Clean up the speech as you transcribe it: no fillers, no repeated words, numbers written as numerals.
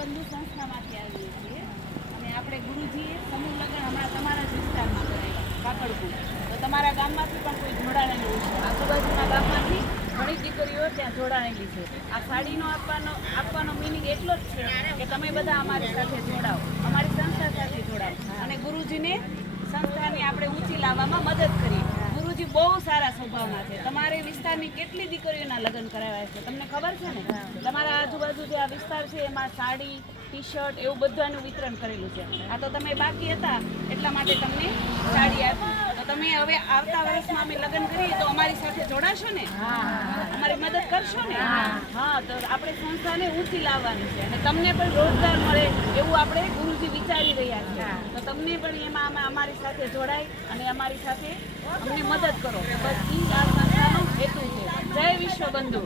બંધુ સંસ્થામાંથી આવીએ છીએ અને આપણે ગુરુજીએ સમૂહ લગ્ન હમણાં તમારા જ વિસ્તારમાં કરાવ્યા કાકડકું. તો તમારા ગામમાંથી પણ કોઈ જોડાણેલું છે, આજુબાજુના ગામમાંથી ઘણી દીકરીઓ ત્યાં જોડાણેલી છે. આ સાડીનો આપવાનો મિનિંગ એટલો જ છે કે તમે બધા અમારી સાથે જોડાઓ, અમારી સંસ્થા સાથે જોડાઓ અને ગુરુજીને સંસ્થાને આપણે ઊંચી લાવવામાં મદદ કરી. ગુરુજી બહુ સારા સ્વભાવના છે. તમારે વિસ્તારની કેટલી દીકરીઓના લગ્ન કરાવ્યા છે તમને ખબર છે ને? તમારા આજુબાજુ જે આ વિસ્તાર છે એમાં સાડી, ટી શર્ટ એવું બધાનું વિતરણ કરેલું છે. આ તો તમે બાકી હતા એટલા માટે તમને સાડી આપી. તો તમે હવે આવતા વર્ષમાં અમે લગ્ન કરીએ તો અમારી સાથે જોડાશો ને? અમારી મદદ કરશો ને? હા, તો આપણે સંસ્થાને ઊંચી લાવવાની છે અને તમને પણ રોજગાર મળે એવું આપણે ગુરુજી વિચારી રહ્યા છે. તો તમને પણ એમાં અમારી સાથે જોડાય અને અમારી સાથે અમને મદદ કરો. બસ એ આ સંસ્થાનો હેતુ છે. જય વિશ્વ બંધુ.